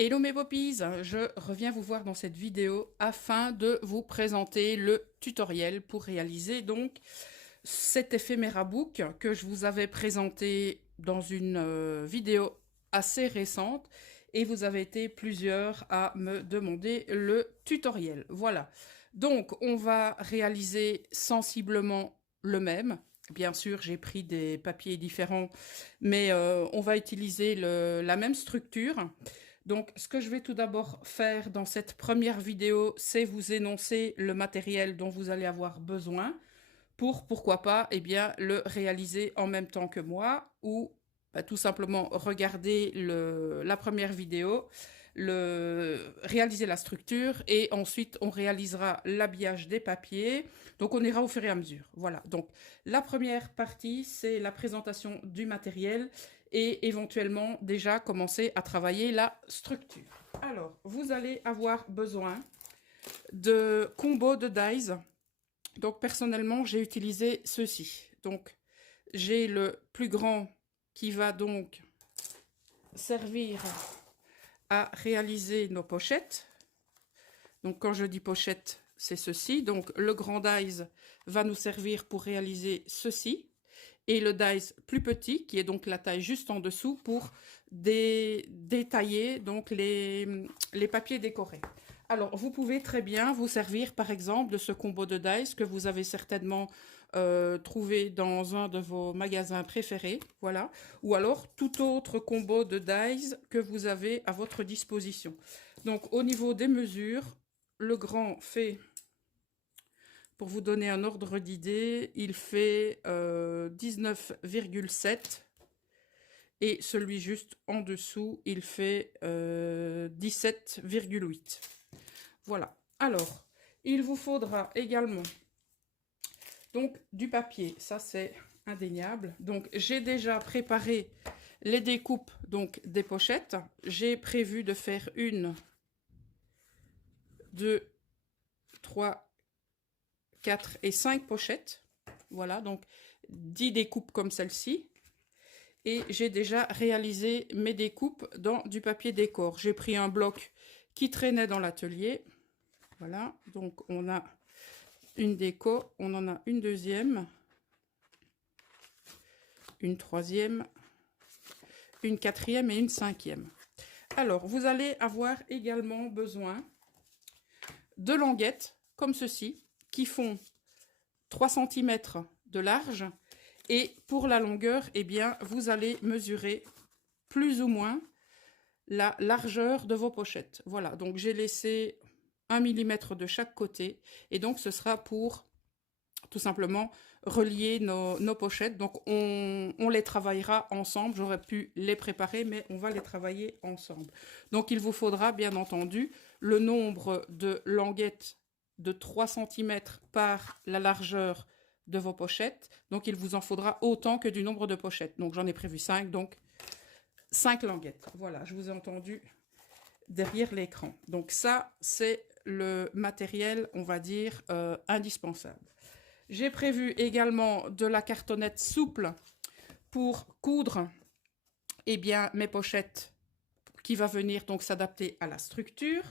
Hello mes poppies, je reviens vous voir dans cette vidéo afin de vous présenter le tutoriel pour réaliser donc cet éphéméra book que je vous avais présenté dans une vidéo assez récente et vous avez été plusieurs à me demander le tutoriel. Voilà, donc on va réaliser sensiblement le même. Bien sûr, j'ai pris des papiers différents, mais on va utiliser la même structure. Donc, ce que je vais tout d'abord faire dans cette première vidéo, c'est vous énoncer le matériel dont vous allez avoir besoin pour, pourquoi pas, eh bien, le réaliser en même temps que moi ou tout simplement regarder la première vidéo, réaliser la structure et ensuite on réalisera l'habillage des papiers. Donc, on ira au fur et à mesure. Voilà. Donc, la première partie, c'est la présentation du matériel et éventuellement déjà commencer à travailler la structure. Alors, vous allez avoir besoin de combos de dies. Donc, personnellement, j'ai utilisé ceci. Donc, j'ai le plus grand qui va donc servir à réaliser nos pochettes. Donc, quand je dis pochette, c'est ceci. Donc, le grand dies va nous servir pour réaliser ceci. Et le dies plus petit, qui est donc la taille juste en dessous, pour détailler donc les papiers décorés. Alors, vous pouvez très bien vous servir, par exemple, de ce combo de dies que vous avez certainement trouvé dans un de vos magasins préférés, voilà, ou alors tout autre combo de dies que vous avez à votre disposition. Donc, au niveau des mesures, le grand fait... Pour vous donner un ordre d'idée, il fait 19,7 et celui juste en dessous, il fait 17,8. Voilà. Alors, il vous faudra également donc du papier. Ça, c'est indéniable. Donc, j'ai déjà préparé les découpes donc des pochettes. J'ai prévu de faire 1, 2, 3, 4 et 5 pochettes. Voilà, donc 10 découpes comme celle-ci. Et j'ai déjà réalisé mes découpes dans du papier décor. J'ai pris un bloc qui traînait dans l'atelier. Voilà, donc on a une déco, on en a une deuxième, une troisième, une quatrième et une cinquième. Alors, vous allez avoir également besoin de languettes comme ceci, qui font 3 cm de large. Et pour la longueur, eh bien, vous allez mesurer plus ou moins la largeur de vos pochettes. Voilà, donc j'ai laissé 1 mm de chaque côté. Et donc, ce sera pour tout simplement relier nos pochettes. Donc, on les travaillera ensemble. J'aurais pu les préparer, mais on va les travailler ensemble. Donc, il vous faudra, bien entendu, le nombre de languettes de 3 cm par la largeur de vos pochettes. Donc, il vous en faudra autant que du nombre de pochettes. Donc, j'en ai prévu 5, donc 5 languettes. Voilà, je vous ai entendu derrière l'écran. Donc, ça, c'est le matériel, on va dire, indispensable. J'ai prévu également de la cartonnette souple pour coudre bien, mes pochettes qui va venir donc s'adapter à la structure.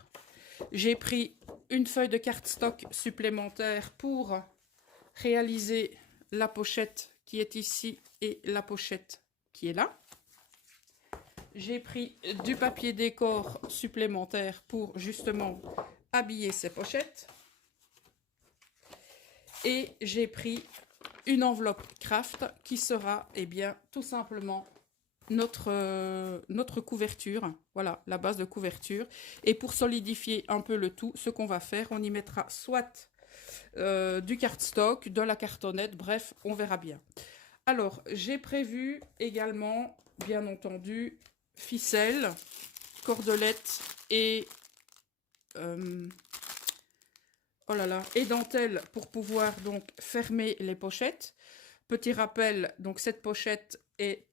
J'ai pris une feuille de cardstock supplémentaire pour réaliser la pochette qui est ici et la pochette qui est là. J'ai pris du papier décor supplémentaire pour justement habiller ces pochettes. Et j'ai pris une enveloppe craft qui sera bien tout simplement notre couverture. Voilà, la base de couverture. Et pour solidifier un peu le tout, ce qu'on va faire, on y mettra soit du cardstock, de la cartonnette, bref, on verra bien. Alors, j'ai prévu également, bien entendu, ficelle, cordelette et oh là là, et dentelle pour pouvoir donc fermer les pochettes. Petit rappel, donc cette pochette est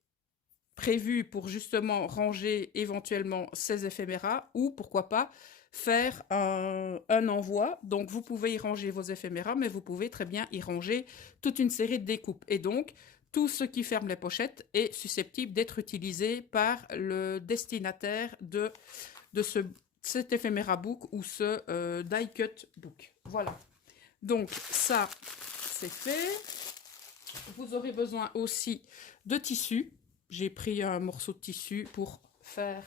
prévue pour justement ranger éventuellement ces éphéméras ou pourquoi pas faire un envoi. Donc vous pouvez y ranger vos éphéméras, mais vous pouvez très bien y ranger toute une série de découpes. Et donc tout ce qui ferme les pochettes est susceptible d'être utilisé par le destinataire de cet éphéméra book ou ce die cut book. Voilà. Donc ça, c'est fait. Vous aurez besoin aussi de tissu. J'ai pris un morceau de tissu pour faire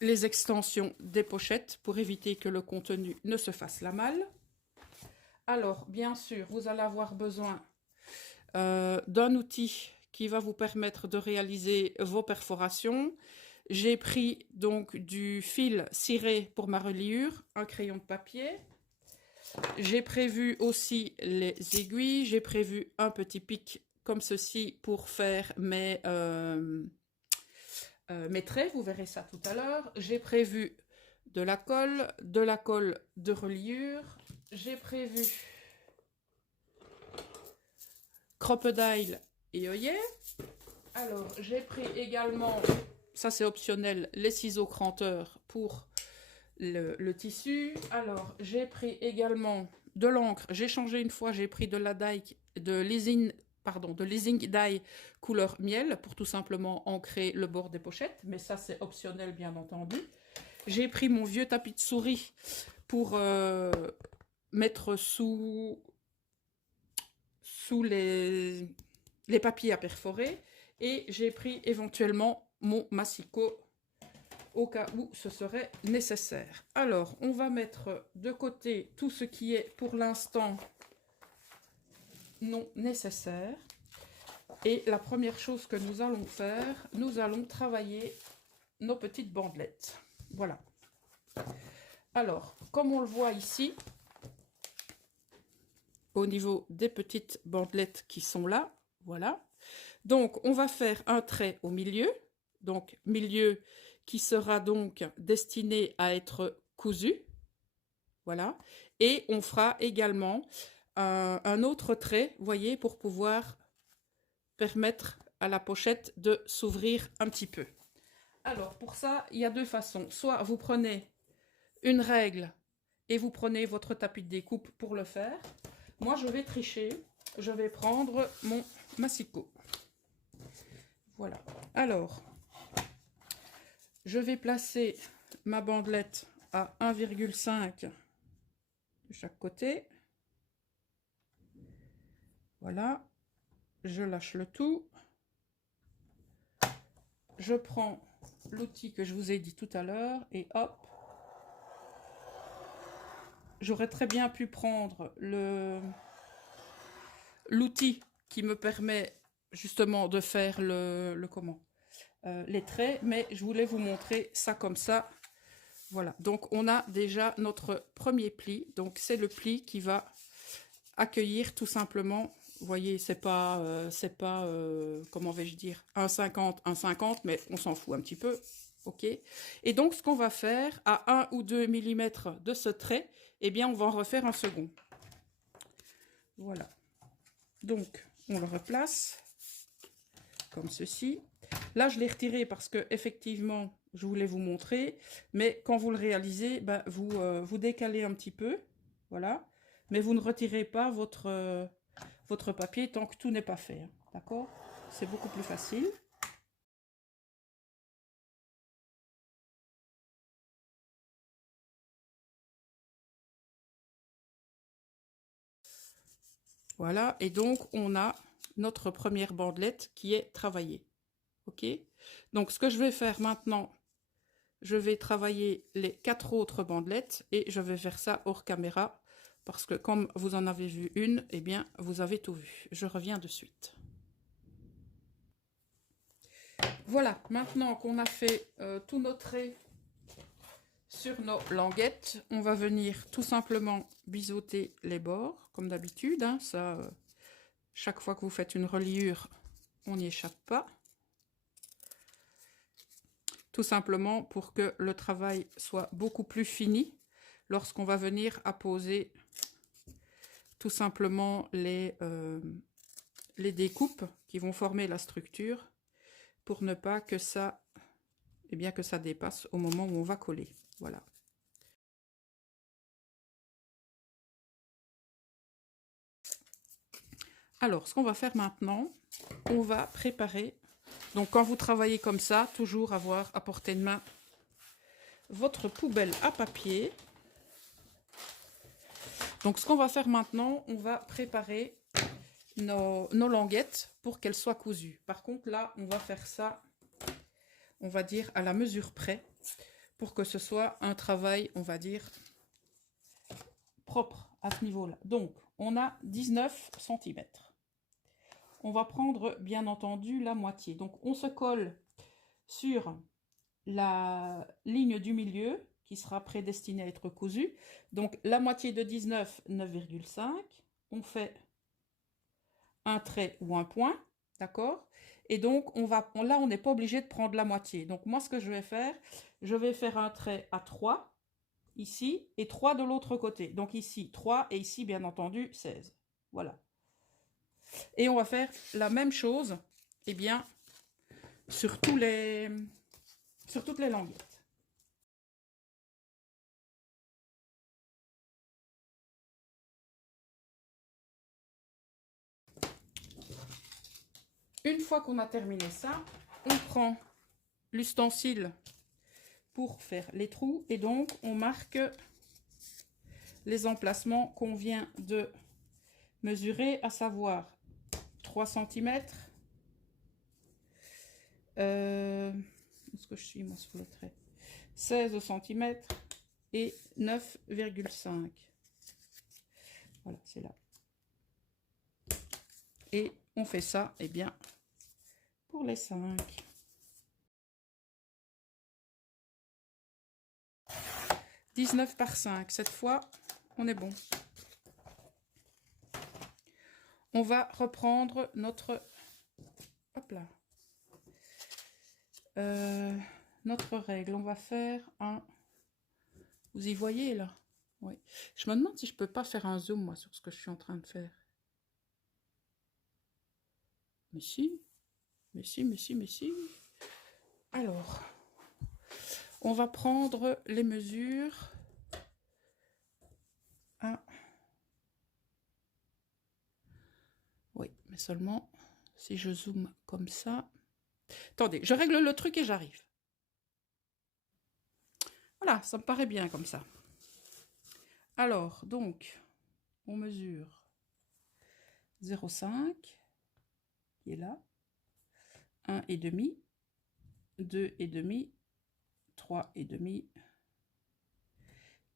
les extensions des pochettes pour éviter que le contenu ne se fasse la malle. Alors, bien sûr, vous allez avoir besoin d'un outil qui va vous permettre de réaliser vos perforations. J'ai pris donc du fil ciré pour ma reliure, un crayon de papier. J'ai prévu aussi les aiguilles, j'ai prévu un petit pic comme ceci pour faire mes traits, vous verrez ça tout à l'heure. J'ai prévu de la colle de reliure. J'ai prévu crocodile et œillet. Alors, j'ai pris également, ça c'est optionnel, les ciseaux cranteurs pour le tissu. Alors, j'ai pris également de l'encre. J'ai changé une fois, j'ai pris de la dye, de leasing dye couleur miel pour tout simplement ancrer le bord des pochettes. Mais ça, c'est optionnel, bien entendu. J'ai pris mon vieux tapis de souris pour mettre sous les papiers à perforer. Et j'ai pris éventuellement mon massicot au cas où ce serait nécessaire. Alors, on va mettre de côté tout ce qui est pour l'instant non nécessaire. Et la première chose que nous allons faire, nous allons travailler nos petites bandelettes. Voilà. Alors, comme on le voit ici, au niveau des petites bandelettes qui sont là, voilà. Donc, on va faire un trait au milieu. Donc, milieu qui sera donc destiné à être cousu. Voilà. Et on fera également un autre trait, vous voyez, pour pouvoir permettre à la pochette de s'ouvrir un petit peu. Alors, pour ça, il y a deux façons. Soit vous prenez une règle et vous prenez votre tapis de découpe pour le faire. Moi, je vais tricher. Je vais prendre mon massicot. Voilà. Alors, je vais placer ma bandelette à 1,5 de chaque côté. Voilà. Je lâche le tout. Je prends l'outil que je vous ai dit tout à l'heure et hop. J'aurais très bien pu prendre l'outil qui me permet justement de faire les traits, mais je voulais vous montrer ça comme ça. Voilà, donc on a déjà notre premier pli. Donc c'est le pli qui va accueillir tout simplement. Vous voyez, c'est pas comment vais-je dire, 1,50, 1,50, mais on s'en fout un petit peu. Ok. Et donc ce qu'on va faire à 1 ou 2 mm de ce trait, eh bien on va en refaire un second. Voilà. Donc on le replace comme ceci. Là je l'ai retiré parce que effectivement je voulais vous montrer, mais quand vous le réalisez, ben, vous décalez un petit peu, voilà, mais vous ne retirez pas votre papier tant que tout n'est pas fait, hein, d'accord? C'est beaucoup plus facile. Voilà, et donc on a notre première bandelette qui est travaillée. Ok? Donc ce que je vais faire maintenant, je vais travailler les 4 autres bandelettes et je vais faire ça hors caméra parce que comme vous en avez vu une, eh bien vous avez tout vu. Je reviens de suite. Voilà, maintenant qu'on a fait tous nos traits sur nos languettes, on va venir tout simplement biseauter les bords, comme d'habitude. Hein, ça, chaque fois que vous faites une reliure, on n'y échappe pas. Tout simplement pour que le travail soit beaucoup plus fini. lorsqu'on va venir apposer tout simplement les découpes qui vont former la structure, pour ne pas que ça, eh bien, que ça dépasse au moment où on va coller. Voilà. Alors, ce qu'on va faire maintenant, on va préparer. Donc, quand vous travaillez comme ça, toujours avoir à portée de main votre poubelle à papier. Donc, ce qu'on va faire maintenant, on va préparer nos languettes pour qu'elles soient cousues. Par contre, là, on va faire ça, on va dire, à la mesure près, pour que ce soit un travail, on va dire, propre à ce niveau-là. Donc, on a 19 cm. On va prendre, bien entendu, la moitié. Donc, on se colle sur la ligne du milieu, qui sera prédestinée à être cousue. Donc, la moitié de 19, 9,5. On fait un trait ou un point, d'accord? Et donc, là, on n'est pas obligé de prendre la moitié. Donc, moi, ce que je vais faire un trait à 3, ici, et 3 de l'autre côté. Donc, ici, 3, et ici, bien entendu, 16. Voilà. Et on va faire la même chose, eh bien, sur toutes les languettes. Une fois qu'on a terminé ça, on prend l'ustensile pour faire les trous et donc on marque les emplacements qu'on vient de mesurer, à savoir 3 cm. Est-ce que je suis moi sur le trait? 16 cm et 9,5. Voilà, c'est là. Et on fait ça, eh bien, pour les 5. 19 par 5. Cette fois, on est bon. On va reprendre notre... Hop là. Notre règle. On va faire un... Vous y voyez, là? Oui. Je me demande si je peux pas faire un zoom, moi, sur ce que je suis en train de faire. Mais si. Mais si, mais si, mais si. Alors, on va prendre les mesures. Oui, mais seulement si je zoome comme ça. Attendez, je règle le truc et j'arrive. Voilà, ça me paraît bien comme ça. Alors, donc, on mesure 0,5, qui est là, 1,5, 2,5, 3,5,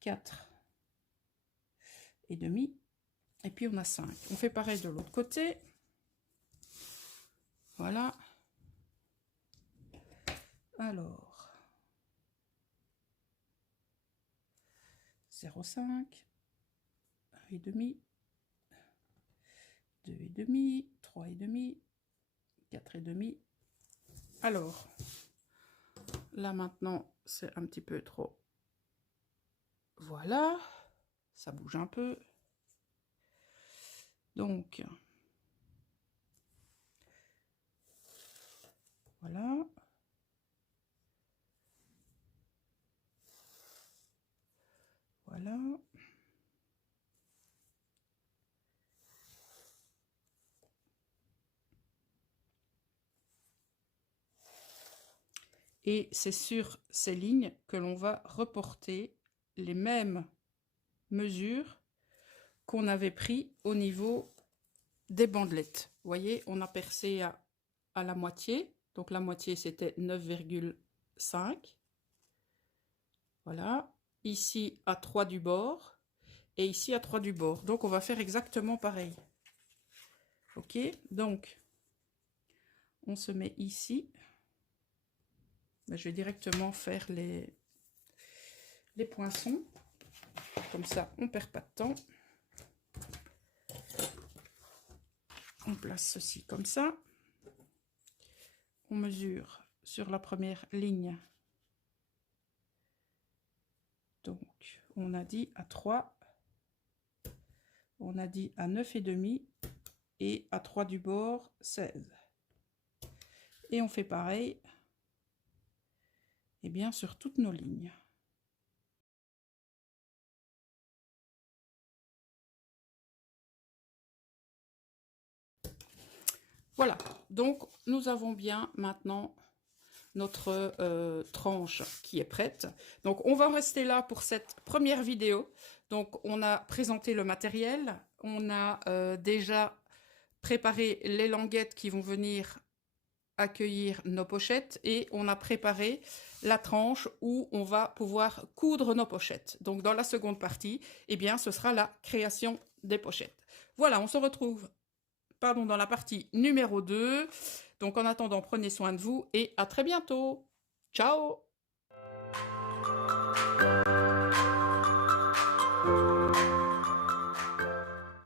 4,5, et puis on a 5. On fait pareil de l'autre côté. Voilà. Alors, 0,5, 1,5, 2,5, 3,5, 4,5. Alors, là maintenant, c'est un petit peu trop. Voilà, ça bouge un peu. Donc, voilà. Voilà. Et c'est sur ces lignes que l'on va reporter les mêmes mesures qu'on avait pris au niveau des bandelettes. Vous voyez, on a percé à la moitié. Donc la moitié, c'était 9,5. Voilà. Ici, à 3 du bord. Et ici, à 3 du bord. Donc, on va faire exactement pareil. Ok, donc, on se met ici. Je vais directement faire les poinçons. Comme ça, on ne perd pas de temps. On place ceci comme ça. On mesure sur la première ligne. Donc, on a dit à 3, on a dit à 9,5 et à 3 du bord 16. Et on fait pareil, et bien sur toutes nos lignes. Voilà, donc nous avons bien maintenant notre tranche qui est prête. Donc on va rester là pour cette première vidéo. Donc on a présenté le matériel, on a déjà préparé les languettes qui vont venir accueillir nos pochettes et on a préparé la tranche où on va pouvoir coudre nos pochettes. Donc dans la seconde partie, eh bien ce sera la création des pochettes. Voilà, on se retrouve dans la partie numéro 2. Donc en attendant, prenez soin de vous et à très bientôt. Ciao!